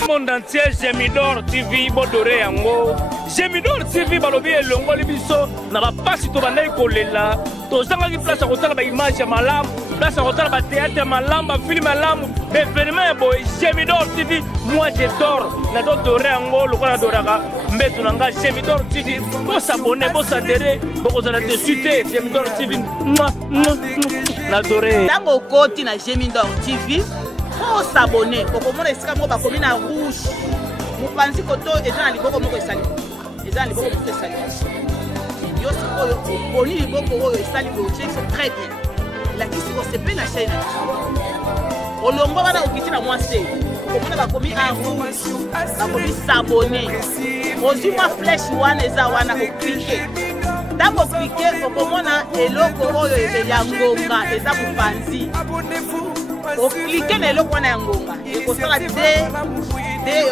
monde entier, Gemidor TV, Bodore Yango. Gemidor TV, Balobi et Longo Libiso, n'a pas si tu vas naître là. Tu sens qu'il place à côté de l'image à malam, place à côté de la théâtre malam, un film malam, événement, boy. Gemidor TV, moi j'adore. N'a pas doré Yango, le quoi d'Oraga, mais tu n'as pas Gemidor TV. Pour s'abonner, pour s'adhérer, pour vous aller te suiter, Gemidor TV. N'adoré. Tango côté na Gemidor TV. Pour s'abonner, pour comment est-ce que moi va communiquer en rouge. Vous pensez que toi, les gens les beaucoup moins salés. Les gens les beaucoup moins salés. Yo c'est pour les beaucoup moins salés. C'est très bien. La question c'est pas la chaîne. On l'envoie dans le petit na moi c'est. Comment va communiquer en rouge. Va communiquer s'abonner. Aussi moi flèche wana eza wana ko cliquer. D'abord cliquer pour comment na eloko oyo ya ngonga eza ku fanzi. Au cliquer dans le coin d'Angonga et qu'on sera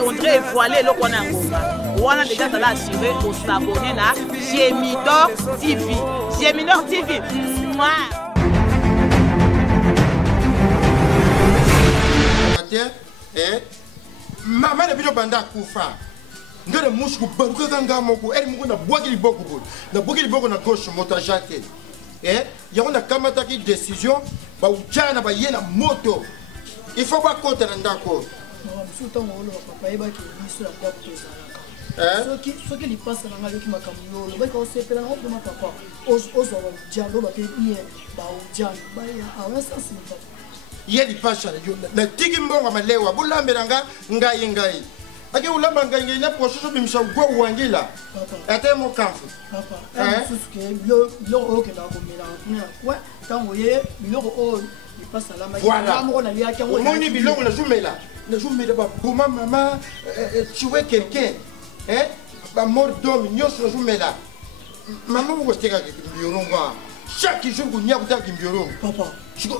on dirait voilé le coin d'Angonga. On a déjà assuré pour s'abonner à Gemidor TV. Gemidor TV. Maman de bilo banda kufa. Ngere musku banku kanga moko eri moko na bwaki liboko bo. Na bwaki liboko na gauche moto jate. Il y a kamata qui décision ba ujana ba yena moto il faut pas compter ndako surtout ngolo papa eba ki biso ya kwa pesa soki lipasa na ngali ki makamulolo ba ko sepela ngo ma papa ozo jalo ba ke nie ba ujana ba ya awesa simpa ye lipasa yo na tiki mbonga malewa bulambelanga ngai ake ulamba ngai na proceso bimisa go wangila ate mo kamfu papa suske lo oke na komela kuna kwa tango ye biloko o ipasa la voilà mo na liaki ngo moni biloko na jumela ba boma mama tuer quelqu'un ba mort d'homme nyoso na jumela mama mo steka ke mbioronga chaque jour kunya kutaki mbioronga papa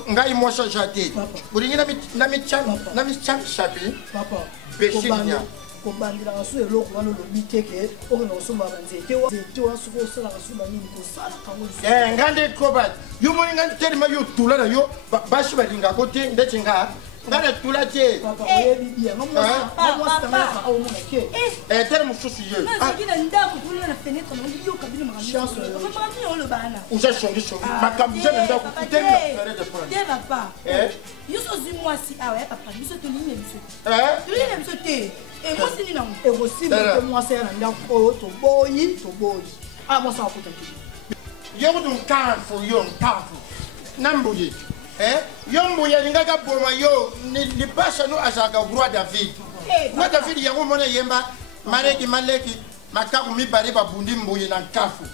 ngai mo sa jate buringa na mi chan chapi papa beshinya kobandila kaso eloko wana olobi te ke oyo na kosomba banzete wana soki osalaka so banini kosala kango ngande koba yo moni ngande telema yo tula na yo bashi balingako te ndeti nga ngande tula te papa oyebi bien mamwasitangaka aomona ke tele mosusu ye uza songisongi makambo uza na ndako et moi c'est non et aussi que moi c'est un ndako to boyi moi ça akuta ki yo dun kan fo yo nkafu nambuye yo mbuye lingaka boma yo ni pasha no azaka roi David roi David yango mona yemba maleki makaku mibale babundi mbuye na nkafu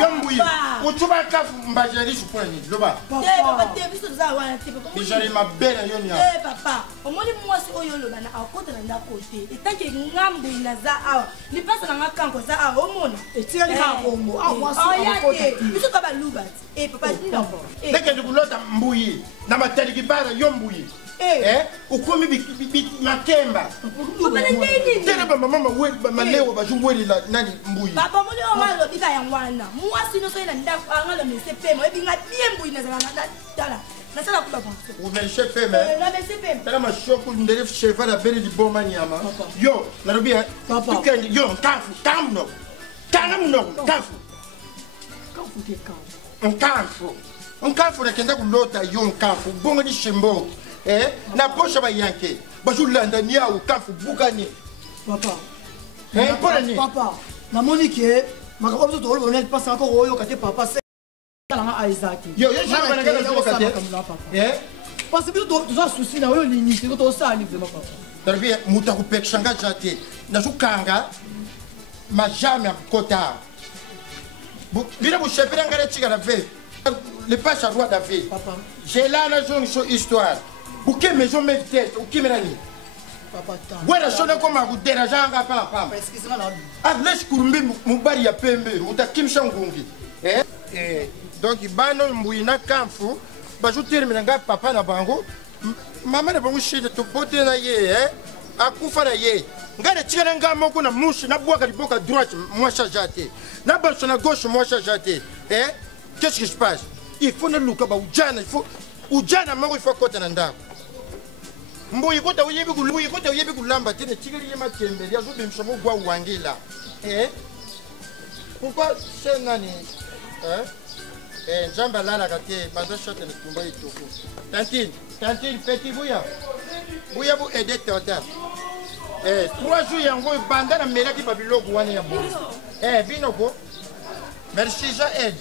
yo mbuye utuba nkafu mbajeri suponi loba papa te biso za wana te papa bijari mabele yo nya papa omoni mwasi oyo loba na akota na ndako te etanke ngambo inaza awa ni pasa na ngakanko za awa omona etikali ka kombo mwasi akota biso ka baluba papa ndino ndeke ndikulota mbuye na matali kibara yo mbuye ukomi makemba tena ba mama we malewa ba jungweli la nani mbuyi papa moni o malo bika ya ngwana mwasi no so ina ndako angala mesepema ebinga bien mbuyi na zanga dala na sala kuba bonso ou mais chef mais na mesepema tena ma shoku ndele chef na beli di bomba nyama yo na robia papa tukendi yo kafu kamno kafu ke kafu nkafu na kenda kulota yo nkafu bongo ni shembo na posha ba yanke bazulanda ni au kafu bukani papa papa na monike makabozo to lo ne passa encore oyo kate papa c'est la Isaac yo jamba na ngala zo kate parce que tu as souci na oyo ni to to sa ni vraiment papa tarbiya muta ku pekshanga jate na sukanga majame akota bila bu chepera ngala chika na ve le pacha roi David papa j'ai là la jonne sur histoire buke maison médite ukimerani papa ta wala shona koma ku derajanga papa excuse-moi là adlesh kurumbi mubari ya pembe mutakimsha ngungi donc bano mbuina kamfu bajo termina nga papa na bango mama na bango shite to pote na ye akufa na ye ngale tikana nga moko na mushi na bwaka liboka droite moi chargé na balso na gauche moi chargé qu'est-ce qui se passe il faut ne luka ba ujana il faut ujana moko il faut kota na ndako Mboyi kota uyebi kulamba tene tigeli yema kembeli azo bimsha mo gwa wangila. Pourquoi c'est nani? Njamba lala kate bando shot ne tumba itoko. Tantine petit bouya. Bouya bu aider tota. 3 jours yango banda na mela ki babiloko wana ya bo. Binoko. Merci ja aide.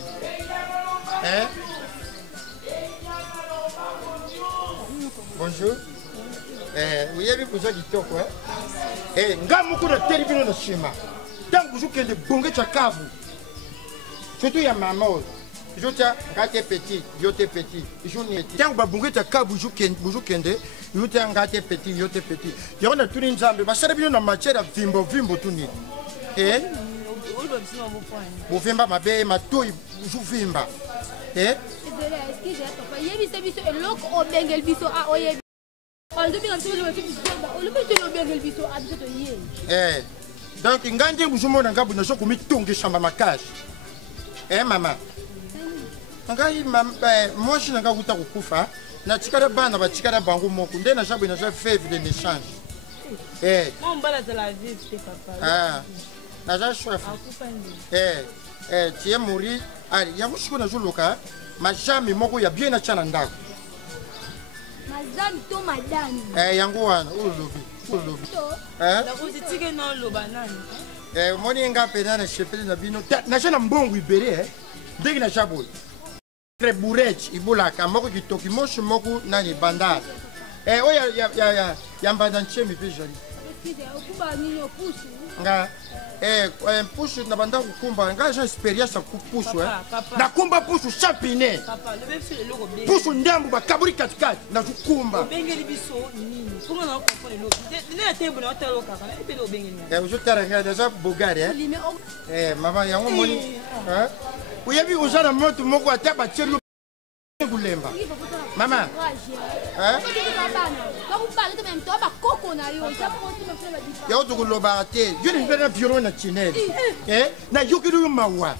Bonjour. Vous avez besoin du top, hein? Ngamuku na teribino na shima. Tant que vous avez bonge chakabu. Surtout ya maman. Je tiens, quand tu es petit, yo t'es petit. Je n'ai pas. Tant que bonge chakabu buju kende, yo t'es quand tu es petit, yo t'es petit. Yo na tuni nzambe, ba seribino na machera vimbo tuni. Vous vimba mabe matoi buju vimba. Est-ce que j'ai papa, yebi se biso elok o bengel biso a oyebi. Donc, ngandi mujumona ngabu na soko mitonge shamba makashi. Mama. Ngai moi je nga kuta kukufa na chikara bana ba chikara bangu moko nde na jabu na ja fève de échange. Mon bala de la vie c'est papa. Na ja chef. Tu es mourir. Ali ya mushiko na juluka ma jamais moko ya bien na chana ndako. Madame to madame. Yango wana ulobi. La kusitike na loba nani. Moni nga pena na chepeli na bino. Na chana mbongo ibere ndenge na chaboi. Très bourrette ibola kamoko kitoki moshi moko nani bandar. Oya ya mbandanche mi pe joli. Excusez, okuba nini opusu. Nga pusu na banda kukumba nga ja experience ku pusu na kumba pusu champine papa le bébé fait le logo bien pusu ndambu ba kaburi katikati na kukumba bengeli biso nini kuma na ko le logo ne tembo na telo kaka na pe lo bengeli ujutara nga deja bogari mama yango moni uyebi uzana moto moko ataba chelo kulemba mama yo to kuloba te yuni mbena violon na chinelle na yukiru mawa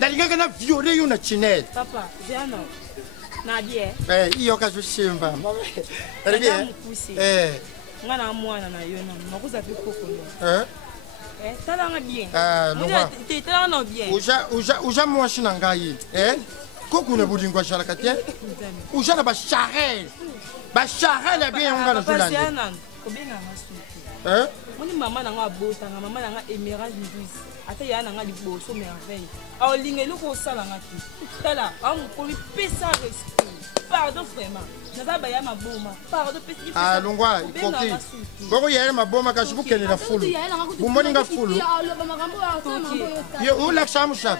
na liganga na violon na chinelle papa ziano na die iyo ka shimba ngana mwana na yo na makuza pe kokolo tala nga bien tala nga bien uja mwashi na ngai Koko na budingwa shalaka te. Ujana ba charel. Ba charel bien on na zulande. Kobenga masu. Moni mama na nga bota, mama na nga émeraude Louise. Ata ya na nga liboso merveille. A lingelo ko sala nga ti. Tala, am ko mi pesa respect. Pardon vraiment. Naza ba ya maboma. Pardon pesa. Longwa, ikoki. Boko ya maboma ka shibuke ni na fulu. Bumoni nga fulu. Yo ula shamusha.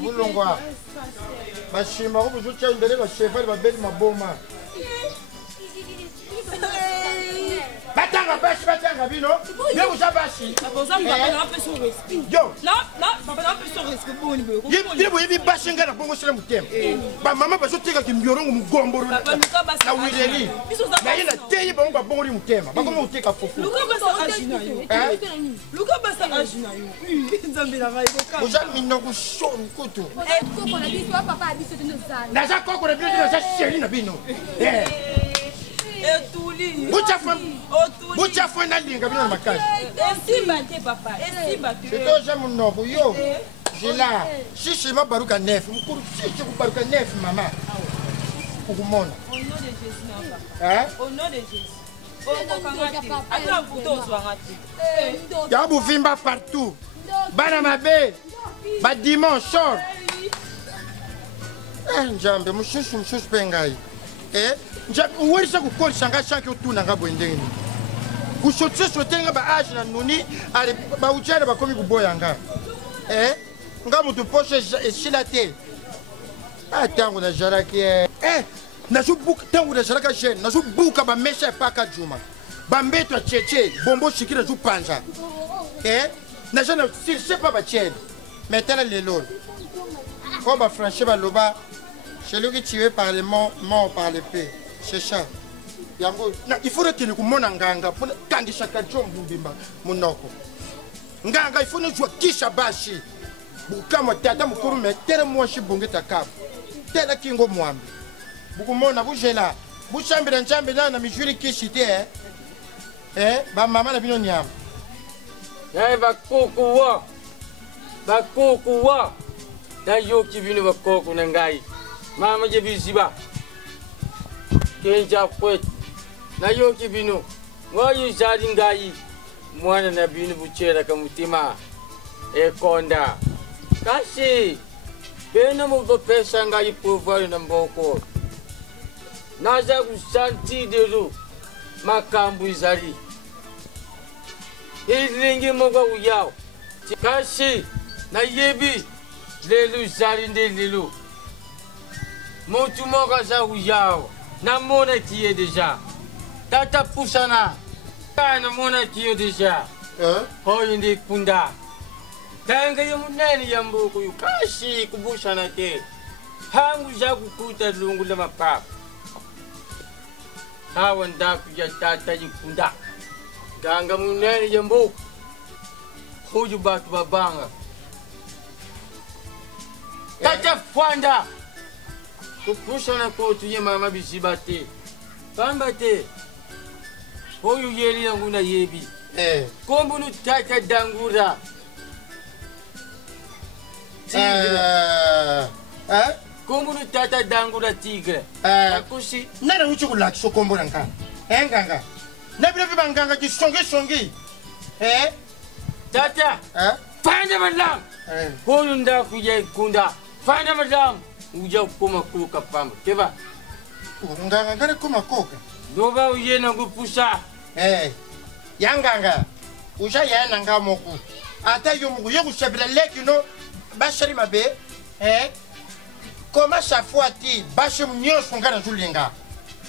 Bulongwa. Bashima ko buzucha imbere ba cheval ba beli maboma. Batanga bino. Yo ujabashi. Yo. Non, papa na peso risque pour ni beko. Yebo yebi bashinga na bongo sele mutem. Ba mama ba sotika kimbioro mugomboro. Na wileri. Na yina teyi ba bongo ri mutema. Ba komo uteka fofu. Luka basa ajina yo. Luka basa ajina yo. Nzambe na ngai ko. Uja minno ku shonu kutu. Koko na biso papa abiso tino sana. Na za koko na biso na sheri na bino. Etuli. Bucha foi na linga bino makazi. Esimba te papa, esimba te. Sito jamu nobu yo. Jila. Shishi ma baruka nef. Mkuru shishi ku baruka nef mama. Kukumona. Au nom de Jésus papa. Au nom de Jésus. Ya buvimba partout. Bana mabe. Ba dimanche. Njambe mushushu pengai. Uweza kukolisha nga shanki utuna nga bwendeni. Kushotse sotenga ba age na nuni ale ba ujana ba komi kuboya nga. Nga mutu poshe shilate. Tangu na jaraki na subuka tangu na jaraka jeune na subuka ba mesha paka juma. Ba mbeto cheche bombo shikira zu panja. Na jana c'est pas ba tienne. Mettez les lol. Comme ba franchir ba loba. Celui qui tué par les morts, mort par l'épée. C'est ça. Il faut retenir que mon nganga, pour kangi chaka jombu bimba, monoko. Nganga, il faut nous jouer kisha bashi. Bukama tata mukuru me tere mwashi bonge takab. tela kingo mwambi bukumona bujela buchambira nchambe na mijuri kishite ba mama na bino nyama yai bakukuwa da yoki bino bakoko na ngai mama je biziba kenja kwet na yoki bino ngoyi jadi ngai mwana na bino buchera kamutima konda kasi beno mo go pesa ngai pouvoir na mboko naza kusanti delu makambu izali ilingi mo go uyao kasi na yebi lelu zali nde lelu motu mo go za uyao na mona tie deja tata pusana kana mona tie deja hoyi ndi kunda tanga yamunene yambuku yukashi kubushana te hangu za kukuta lungu la mapapa hawa ndaku ya tata yikunda tanga munene yambuku huju batu babanga tata fwanda kubushana kotu ye mama bisibate pamba te hoyu yeli yangu na yebi kombunu tata dangura kombunu tata dangura tigre akushi nana uchi kulakisho kombona nkanga nganga nabile viba nganga kisongi tata fanya madam hoyu ndaku ya kunda fanya madam uja kuma kuka pamba keba nganga ngare kuma koka doba uye na kupusha yanganga uja yana ngamoku ata yomugu yekushabila lekino bashari mabe koma shafwati bashe mnyoso ngana julinga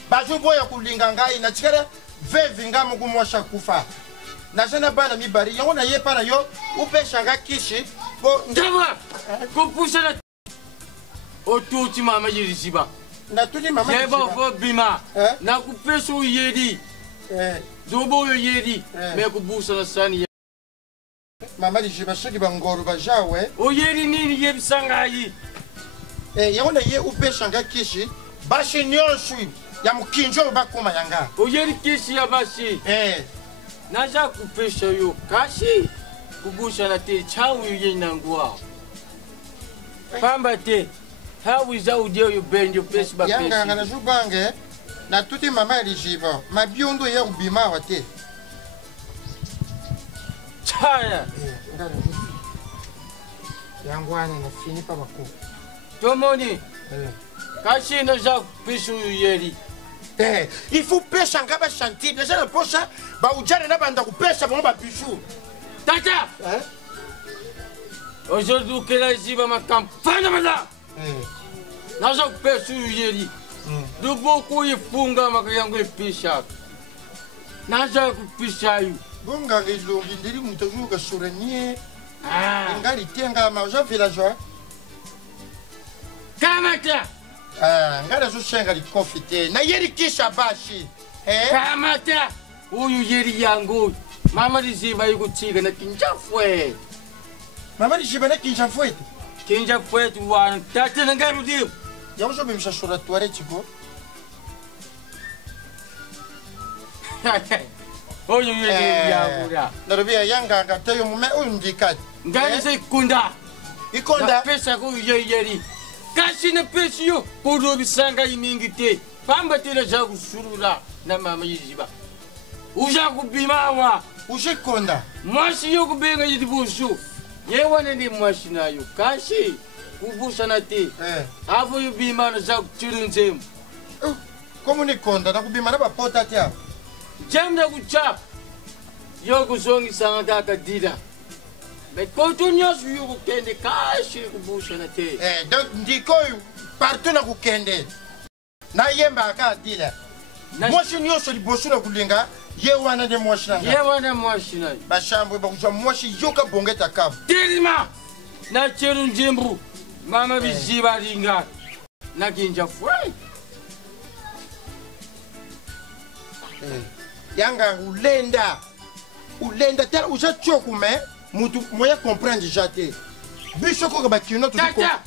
baju boya kulinga ngai na chikara vevi ngamu kumwasha kufa na jana bana mibari yango na yepa na yo upesha nga kishi bo ndaba kupusha na otuti mama yirisiba na tuli mama yeba fo bima na kupeso yedi dobo yedi me kubusa na sani mama yirisiba shoki bangoro bajawe oyedi nini yebsangayi yango na ye upesha nga kishi bashi nyonso ya mukinjo bakoma yanga oyedi kishi ya bashi naja kupesha yo kashi kubusha na te chawu yenangwa pamba te hawi za udio yo benjo pesi ba pesi yanga na jubange na tuti mama eligiba mabiondo ya ubima wate chaya yangwana na fini pa bako tomoni kashi na za pesu yeri il faut pêcher en gaba chantier déjà le pocha ba ujana na banda kupesha ba bijou tata aujourd'hui que la jiba ma campagne mala nazo pesu yeri do boku ifunga makayangu ipisha nazo kupisha yu bonga ngilongi ndiri mutazu ka suranie ngari tenga ma ja villageois kamata ngara zo shenga likofite na yeri kisha bashi kamata uyu yeri yangu mama liziba yukutsiga na kinjafwe mama liziba na kinjafwe kinjafwe wan tata na ngaru dio yawo zo bimsha sura tuare chiko uyu yeri yangu na robia yanga ngatayo mume undikati ngani se kunda ikonda pesa ko yeri kasi na pesi yo kudo bisanga imingi te pamba tena za kusurula na mama yiziba uja kubimawa ushikonda mwasi yo kubenga yidibusu yewana ndi mwasi nayo kasi kubusa na te avo yo bima na za kuchirunzemu komu ni konda na kubima na bapota tia jamda kuchap yo kuzongi sanga kaka dida mais quand on y a su yo kende kashi kubusa na te donc ndiko partout na kukende na yemba aka dila mwashi nyonso liboso na kulinga ye wana de mwashi na ye wana mwashi na bashambwe bakujwa mwashi yoka bongeta kabu telima na cheru njembu mama biziba ringa na kinja fwai yanga ulenda tela uja chokume mutu moya comprendre déjà te biso ko ba kino tout tata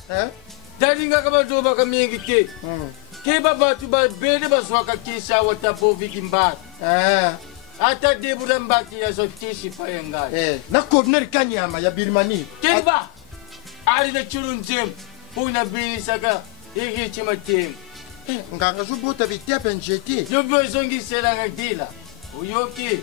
Dalinga ka bazoba ka mingi te. Ke baba tu ba bele ba swaka kisa wata bovi kimbat. Ata debuda mbaki ya so tishi pa yenga. Na kovner kanyama ya Birmanie. Kelba. Ali na churun jem. Una bini saka igi chima tem. Nganga zubuta vitia penjeti. Yo bezongi sela ngdila. Uyoki.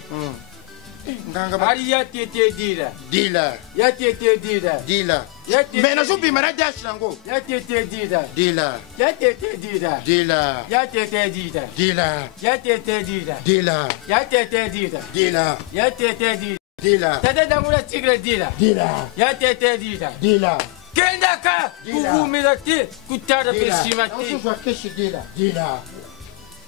Nganga ba. Ali ya tete dila. Dila. Ya tete dila. Dila. Mais na zubi mara dash nango. Ya tete dila. Dila. Ya tete dila. Dila. Ya tete dila. Dila. Ya tete dila. Dila. Ya tete dila. Dila. Ya tete dila. Dila. Tete dangula tigre dila. Dila. Ya tete dila. Dila. Kenda ka kuvumila ti kutara pesima ti. Usuzwa keshi dila. Dila.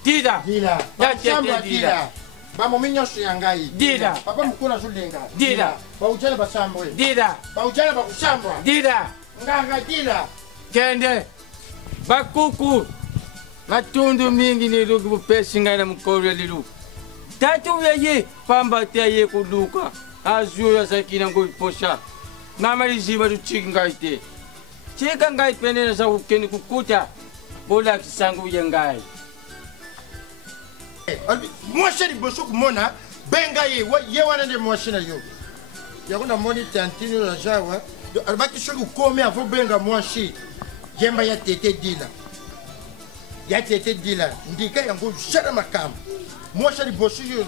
Dila. Dila. Ya tete dila. Bamo minyoso yangai. Dila. Papa mkuna zulenga. Dila. Ba ujana basambwe. Dila. Ba ujana ba kusambwa. Dila. Nganga dila. Kende. Bakuku. Matundu mingi ni lugu bupesinga na mkore lilu. Tatu ye pamba te ye kuluka. Azuya sakina ngoi posha. Mama liziba tu chikinga ite. Chika ngai penena sa ukeni kukuta. Bola kisangu yengai. Moi chéri boso kumona benga ye wana de moi china yo. Yakuna moni tantino la jawa. Albaki shoku kome avo benga moi chi. Yemba ya tete dila. Ya tete dila. Ndika yango shara makam. Moi chéri boso yo.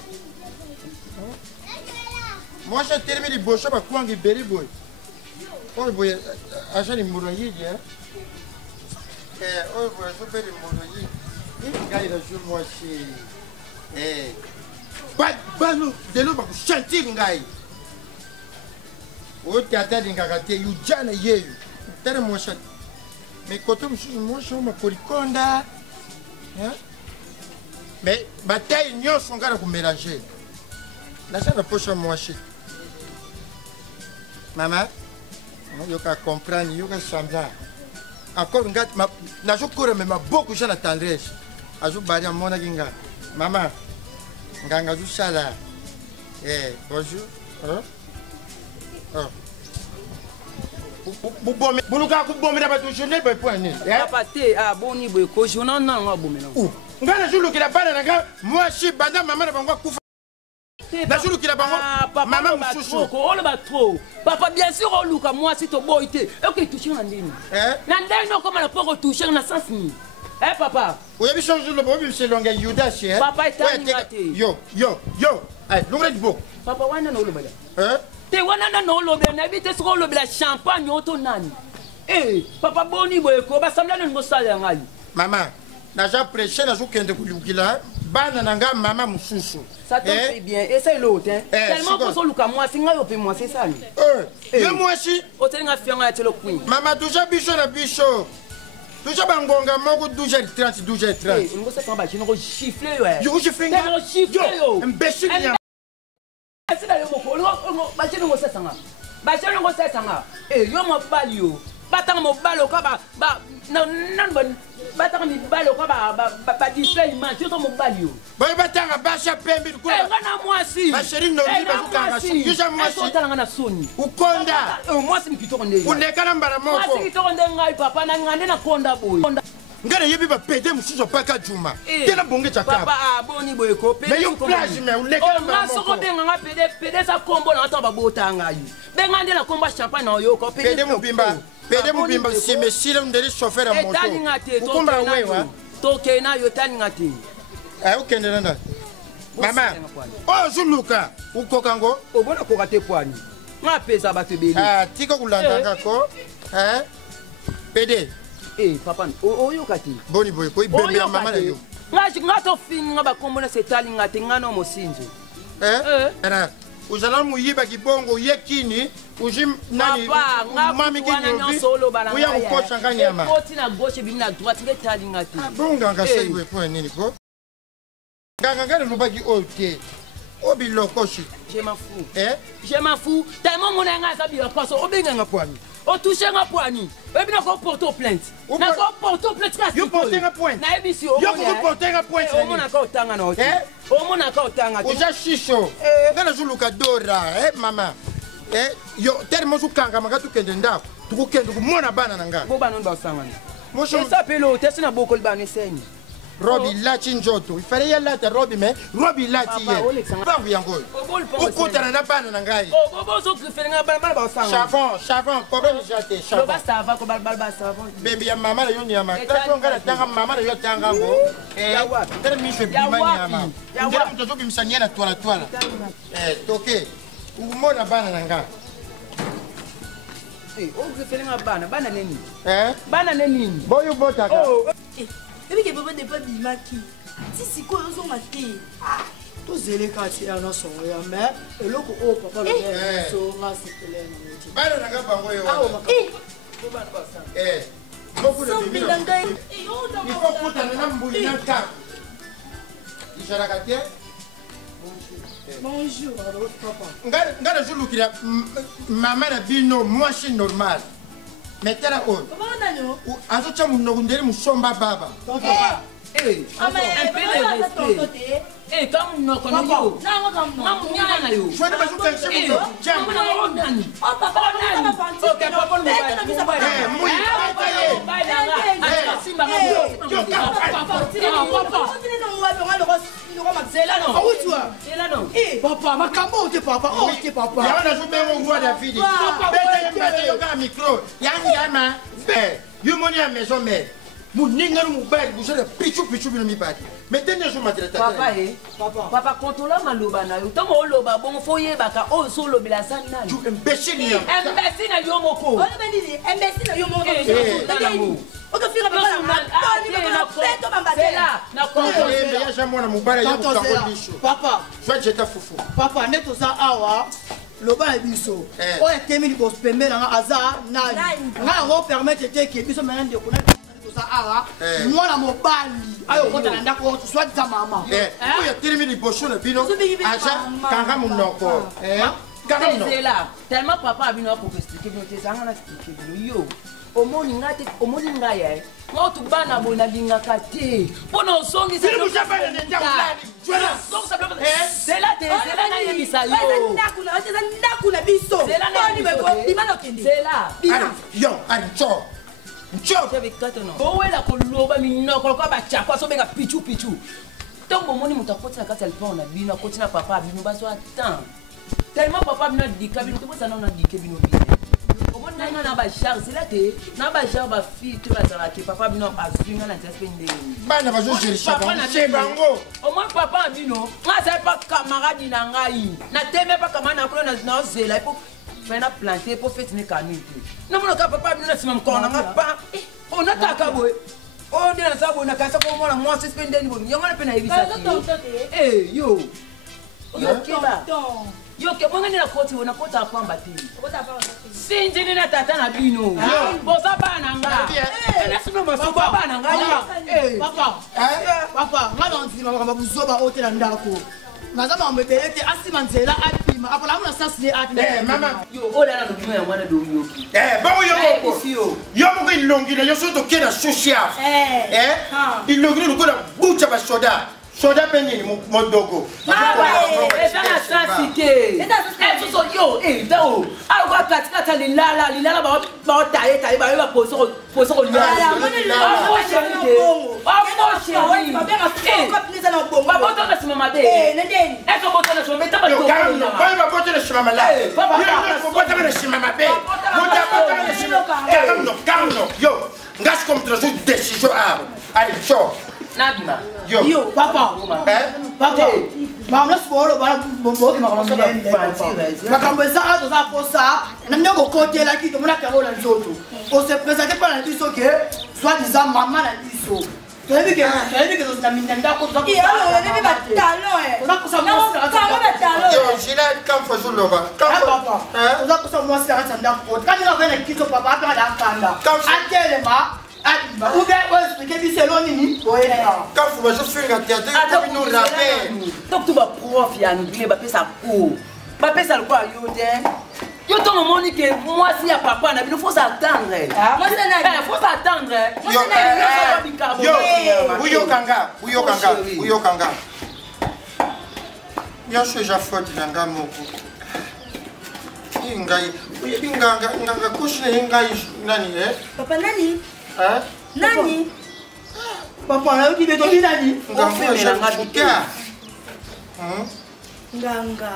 Moi chéri termi di boso ba kwangi beri boy. Oh boy, achani murayi ya. Oh boy, so beri murayi. Ngai la jour moi chi. Bano delo ba kushanti ngai. O tata dinga te yu jana yeyu. Tere mosha. Me koto mosha ma korikonda. Mais bataille nyonso ngara ku mélanger. La sana pocha moshi. Mama, yo ka comprendre, yo ka sambla. Encore ngat na jo kore me ma beaucoup jana tendresse. Azu bari amona ginga. Mama, nganga zusala. Bonjour. Bubome, buluka kubome na batu journée ba point ni. Papa te boni boy ko journal na ngabome na. Ngana julu kila bana nga moi si banda mama na bangwa kufa. Na julu kila bango mama mususu. Ko ole ba trop. Papa bien sûr on luka moi si to boy te. E ko toucher na ndini. Na ndeni no koma na poko toucher na sens ni. Papa. Oya bi change le bobi c'est longa yuda che. Papa itani yo. Ay, longa di bo. Papa wana no lobela. Te wana no lobela na bi te so lobela champagne oto nani. Papa boni boy ko ba samla no sala ngai. Mama, na ja prêcher na zo kende kulukila. Bana nanga mama mususu. Ça tombe très bien. Essaye l'autre hein. Tellement pour luka moi singa yo pe moi c'est ça. Yo moi si. O telinga fianga ya telo queen. Mama tuja biso na biso. Tuja bangonga moko 12h30 12h30. Ngo se tamba chino ko chiffler ouais. Yo chiffler. Yo chiffler yo. Imbécile ya. Sila yo moko ngo ba chino ngo se sanga. Ba chino ngo se sanga. Yo mo bali yo. Batang mo balo ka ba nan bon batang mi balo ka ba display image yo to mo bali yo. Ba batanga ba cha pembe ku. Ngana moi si. Ba chérie no li ba kanga si. Yo ja moi si. Tala ngana soni. Ukonda. Moi si mpito konde. Unekana mbara moko. Moi si mpito konde ngai papa na ngande na konda boy. Ngana yebi ba pede musuzo paka juma. Tena bonge chaka. Papa boni boy ko pede. Mais yo plage mais unekana mbara moko. Soko benga nga pede sa kombo na to ba botanga yu. Benga ndela kombo champagne na yo ko pede mubimba. Pede mubimba si mesile ndeli chauffeur a moto. Ukumba wewa. Toke na yo tani ngati. Ukende nanda. Mama. Zuluka. Ukokango. Obona ko kate poani. Nga pesa bato beli. Tiko kulanda ko. Pede. Papa. Oyo kati. Boni boy ko ibembe mama na yo. Nga to fin nga ba kombo na setali ngati ngano mosinzo. Era. Uzala muyiba kibongo yekini ujim nani mami kinyobi uya kukocha nganyama koti na gauche bini na droite ngetali ngati bonga ngasai we point nini ko nganga ngale lubaki ote obi lokoshi je m'en fous tellement mon nga sa bi koso obenga ngapwani o toucher ngapwani ebi na ko porter plainte na ko porter plainte kasi yo porter ngapwani na ebi si o yo ko porter ngapwani o mona ka otanga na oti o mona ka otanga uja shisho ngana zuluka dora mama yo tellement ukanga makatu kende ndako tukokende komona bana na ngai bo bana ndo basangana esa pelo te sina boko libana eseni Robi lati njoto ifale ya lata Robi me Robi lati ye bangu yango ukutana na bana na ngai bo so krifelinga bana basangana Chavon problème jate Chavon ba sava ko ba savon bembi ya mama na yo nyama tato ngala tanga mama na yo tanga ngo tere mi fe bima nyama ngala mtoto bimsania na twala toke umona bana na ngai o krifelinga bana neni bana neni boyo botaka ebi ke baba depa bimaki ti sikoyo ozonga te tozeleka ti ya nyonso ya me eloko oyo papa loso nga sepele na moti bana na nga bango yo beaucoup de bimina il faut kutana na mbuli na ka ijaraka te bonjour ngara zulukira mama na bino moi je suis normal metela on azo cha munoko ndeli musomba baba kamu noko na yo mamu nyana na yo shwede bazuka nshemu jamu nani papa papa makambo te papa ya na zubengo ngwa David bete mbete yo ka micro yangama be yo moni a maison mère muninga no mubali bujela pichu bino mibadi metende zo matreta papa contrôle maloba na yo tomo loba bon foye baka o so lobela sana tu imbécile na yo moko o le bendili imbécile na yo moko o ka fira baba na feto bambatela na contrôle ya jamona mubali ya kutango lisho papa soit jeta fufu papa neto za awa loba na biso o etemi libos pembe na aza nani nga ngo permettre te ke biso maintenant de connaître awa mwana mobali ayo kota na ndako soit za mama oya tirimi liboso na bino aja kanga munoko kanga munoko tellement papa abino ko expliquer bino te zanga na expliquer bino yo omoni ngaya ngo tu bana bona lingaka te bona osongi c'est le jabana de ndakula jwana donc ça peut c'est là na yebisa yo ndakula biso boni beko dimano kende c'est là yo ancho owela koloba minoko lokola bachakwa sobenga pichu ntongo omoni moto akoti na kati ya lipango na bino akoti na papa bino bazwa temps tellement papa bino adika bino tobosana na adike bino bino omoni nanga na bachar sela te na bachar bafille te bazalaki papa bino azwinga na nzela mpe ndenge bana bazogerisha bango omoni papa bino nga azali pa camarade na ngai nateme pa camarade na kuna naozela epo na planter pour faire une canne. Non, mon papa, nous sommes encore pas. On a ta caboué. On est dans sa bonne casse pour moi, c'est spendé. Il y a un peu de eh, yo. Yo, que bon, on est à côté, on a côté à prendre bâti. Si je n'ai pas tata na bino. Bon, ça va, nanga. Papa, moi, on vous zoba au ndako. Nazama mbele te asima nzela apima apola muna sasile ati mama yo ola na ndimo ya mwana do yoki ba yo mo ilongile yo soto kena social ilongile lukola bucha ba soda penini mondogo efanga trafike esoso yo dao aloko katikata lilala baotaye baposo babotona sima mabe ezobotona sima babotona sima malabe babotona sima mabe yo ngasi comme toujours décision allez chaud Nabima. Yo, papa. Papa. Mama siporo bana bomboki makambo makambo za azo za posa na nyoko kote la kitu mona karola nzoto. On se présente pas na biso que soit disant maman na biso. Tell me que ça minenda ko za. Et alors on est pas talent On a ko sa moi ça. Yo, jila kam fo zuloba. Kam papa. On a ko sa moi ça nda ko. Quand on va na kitu papa apa la kanda. Atelema ou bien expliquer bi selon nini quand vous je fais un théâtre comme nous rappelle donc tu vas prof ya nous ba pesa ko ba pesa quoi yo den yo ton moni que moi si ya papa na il faut s'attendre moi c'est na faut s'attendre yo kanga yo je faute kanga moko oyebi ngai oyebi nganga koshi na ye ngai nani Papa nani? Nani? Papa, là, qui veut donner Nani? Nganga.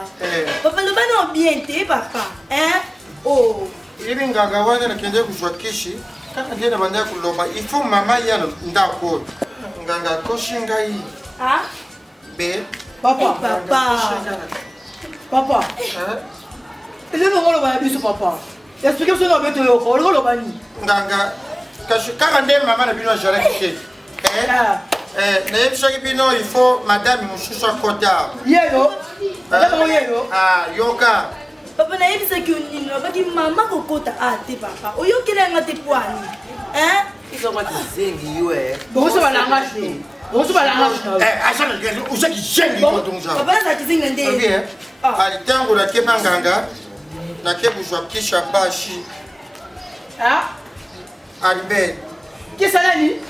Papa, le ballon bien té, papa. Hein? Oh. Il est nganga wana na kende kujwa kishi. Kaka ndiye na banda kuloba. Il faut mama yana ndako. Nganga koshi ngai. Ah? Be. Papa. Papa. Il est non loba biso papa. Expliquez ce nom beto yo, loba ni. Nganga kashi kaka ndiye mama na bino jara kike. Il faut madame Mouchoucha Kota. Yélo. Madame Yélo. Ah, Yoka. Papa, na yebisa ki onino, baki mama kokota ate papa. Oyokela nga te poani. Hein? Ils ont mati zengi yo Bonso balanga te. Bonso balanga te. Asana ngelo usaki zengi kotonza. Papa na ki zinga nde. OK. Ali tango na ke banganga na ke bujwa kisha bashi. Ah? Albe. Qu'est-ce que c'est?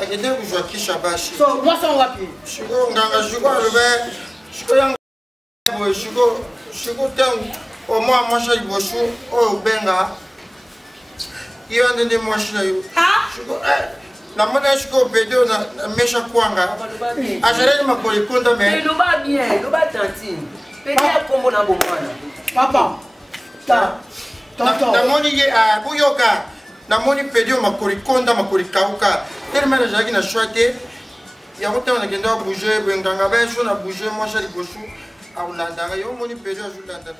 Akende kujwa kisha bashi. So, moi ça on va plus. Shiko nganga shiko albe. Shiko yang boy shiko tango au moins moi chez Boshu au benga. Il y a des machines là. Ah? Shiko na mwana shiko pedo na mesha kwanga. Ajere ma koli konda me. Le ba bien, le ba tantine. Pedia kombo na bomwana. Papa. Ta. Na moni ye a buyoka. Na moni pedio makori konda makori kauka. Tellement de gens qui na choité. Ya mota na kenda bouger benganga ba na bouger moi chez Boshu. Au landanga yo moni pedio azulanda.